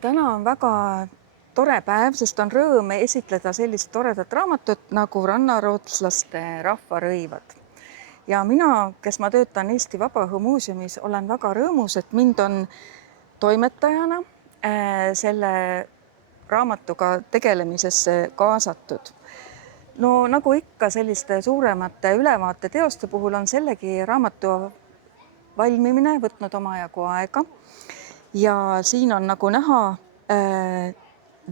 Täna on väga tore päev, sest on rõõm esitleda sellist toredat raamatut nagu Rannarootslaste rahvarõivad. Ja mina, kes ma töötan Eesti Vabaõhumuuseumis, olen väga rõõmus, et mind on toimetajana selle raamatuga tegelemisesse kaasatud. No nagu ikka selliste suuremate ülevaateteoste puhul on sellegi raamatu valmimine võtnud omajagu aega. Ja siin on nagu näha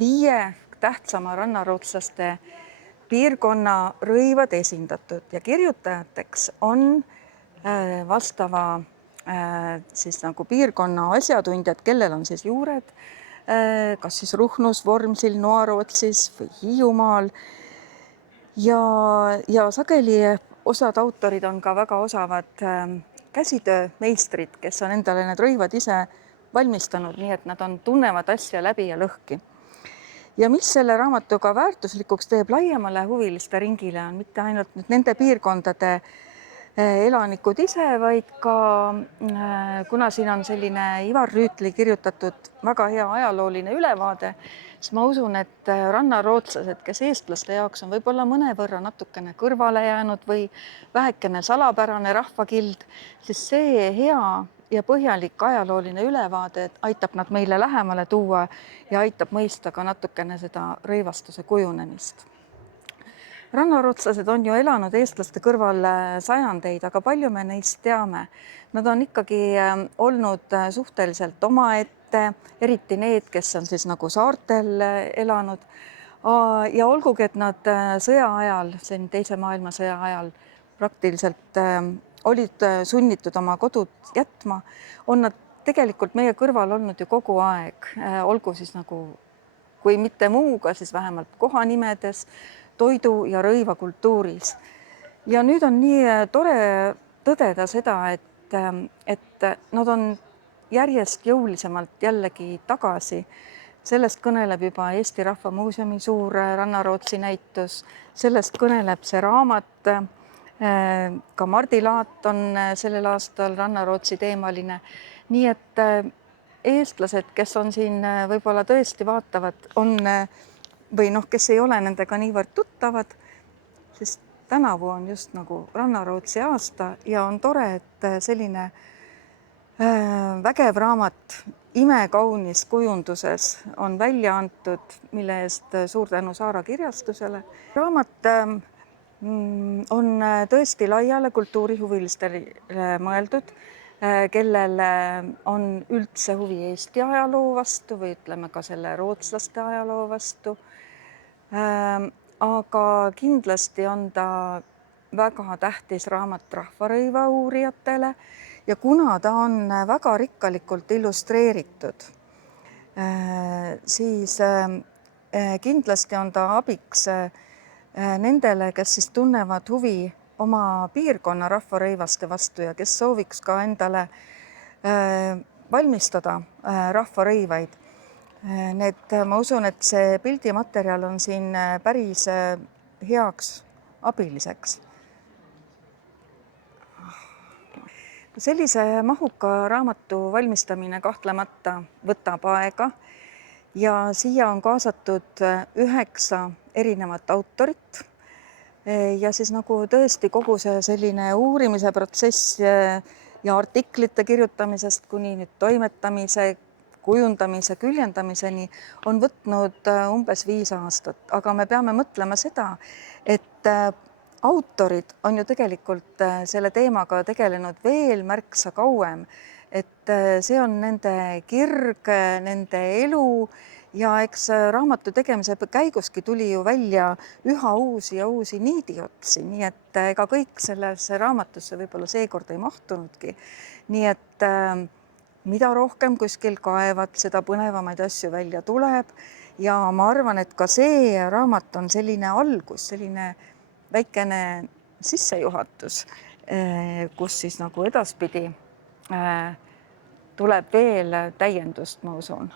5 tähtsama rannarootslaste piirkonna rõivad esindatud ja kirjutajateks on vastava siis nagu piirkonna asjatundjad, kellel on siis juured kas siis Ruhnus, Vormsil, Noarootsis või Hiiumaal. Ja sageli osad autorid on ka väga osavad käsitöömeistrid, kes on endale need rõivad ise valmistanud, nii et nad tunnevad asja läbi ja lõhki. Ja mis selle raamatuga väärtuslikuks teeb laiemale huviliste ringile, on mitte ainult nüüd nende piirkondade elanikud ise, vaid ka kuna siin on selline Ivar Rüütli kirjutatud väga hea ajalooline ülevaade, siis ma usun, et rannarootslased, kes eestlaste jaoks on võib-olla mõnevõrra natukene kõrvale jäänud või vähekene salapärane rahvakild, siis see hea ja põhjalik ajalooline ülevaade aitab nad meile lähemale tuua ja aitab mõista ka natukene seda rõivastuse kujunemist. Rannarootslased on ju elanud eestlaste kõrval sajandeid, aga palju me neist teame? Nad on ikkagi olnud suhteliselt omaette, eriti need, kes on siis nagu saartel elanud. Ja olgugi, et nad sõja ajal, teise maailmasõja ajal praktiliselt olid sunnitud oma kodud jätma, on nad tegelikult meie kõrval olnud ju kogu aeg, olgu siis nagu, kui mitte muuga, siis vähemalt kohanimedes, toidu ja rõivakultuuris. Ja nüüd on nii tore tõdeda seda, et nad on järjest jõulisemalt jällegi tagasi. Sellest kõneleb juba Eesti Rahva Muuseumi suur Rannarootsi näitus, sellest kõneleb see raamat. Ka Mardi Laat on sellel aastal Rannarootsi teemaline. Nii et eestlased, kes on siin võib-olla tõesti vaatavad, on või kes ei ole nendega niivõrd tuttavad, sest tänavu on just nagu Rannarootsi aasta ja on tore, et selline vägev raamat imekaunis kujunduses on välja antud, mille eest suur tänu Saara kirjastusele. Raamat on tõesti laiale kultuurihuvilistele mõeldud, kellel on üldse huvi Eesti ajaloo vastu või ütleme ka selle rootslaste ajaloo vastu. Aga kindlasti on ta väga tähtis raamat rahvarõiva uurijatele ja kuna ta on väga rikkalikult illustreeritud, siis kindlasti on ta abiks nendele, kes siis tunnevad huvi oma piirkonna rahvarõivaste vastu ja kes sooviks ka endale valmistada rahvarõivaid. Ma usun, et see pildimaterjal on siin päris heaks abiliseks. Sellise mahuka raamatu valmistamine kahtlemata võtab aega ja siia on kaasatud 9 erinevat autorit. Ja siis nagu tõesti kogu see selline uurimise protsess ja artiklite kirjutamisest kuni nüüd toimetamise, kujundamise, küljendamiseni on võtnud umbes 5 aastat, aga me peame mõtlema seda, et autorid on ju tegelikult selle teemaga tegelenud veel märksa kauem, et see on nende kirg, nende elu ja eks raamatu tegemise käiguski tuli ju välja üha uusi ja uusi niidiotsi, nii et ega kõik sellesse raamatusse võib-olla seekord ei mahtunudki. Nii et mida rohkem kuskil kaevad, seda põnevamaid asju välja tuleb ja ma arvan, et ka see raamat on selline algus, selline väikene sissejuhatus, kus siis nagu edaspidi tuleb veel täiendust, ma usun.